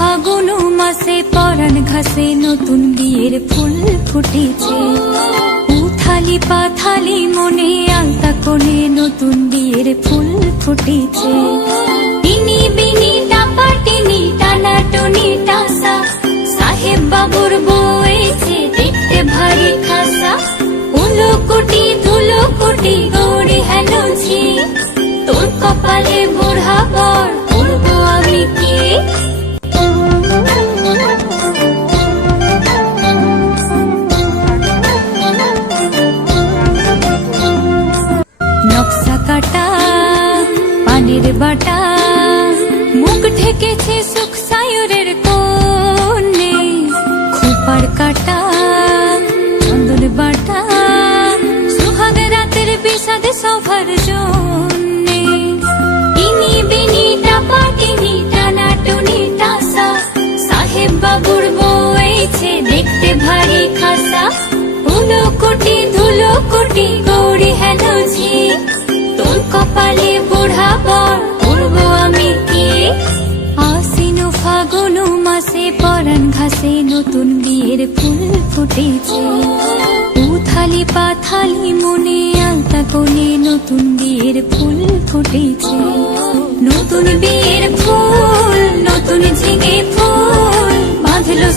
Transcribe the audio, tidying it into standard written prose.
ফাগুন মাসে পরাণ ঘাসে নতুন বিয়ের ফুল ফুটেছে। উথালি পাথালি মনে আলতা কোণে নতুন বিয়ের ফুল ফুটেছে। টিনি বিনি টাপাটিনি টানাটনি টাসা সাহেব বাবুর বয়েছে দেখতে ভারী খাসা। উলো কুটি ধুলো কুটি গৌরি হেলো ঝি, তোর কপালে বুড়া বর উড়বো আমি কি। নকশা কাটা পানির বাটা মুখ ঢেকেছে সুখ সায়রের কোণে। খোপার কাটা চন্দন বাটা সুহাগ রাতের বিষাদ সভার জন্যে। টিনি বিনি টাপাটিনি টানাটুনি টাসা সাহেব বাবুর বয়েছে দেখতে ভারী খাসা। উলো কুটি ধুলো কুটি গৌরি হেলো ঝি, তোর কপালে বুড়া বর উড়বো আমি কি। আশ্বিন ফাগুন মাসে পরাণ ঘাসে নতুন বিয়ের ফুল ফুটেছে। উথালি পাথালি মনে আলতা কোণে নতুন বিয়ের ফুল ফুটেছে। নতুন বিয়ের ফুল নতুন ঝিঙে ফুল বাঁধলো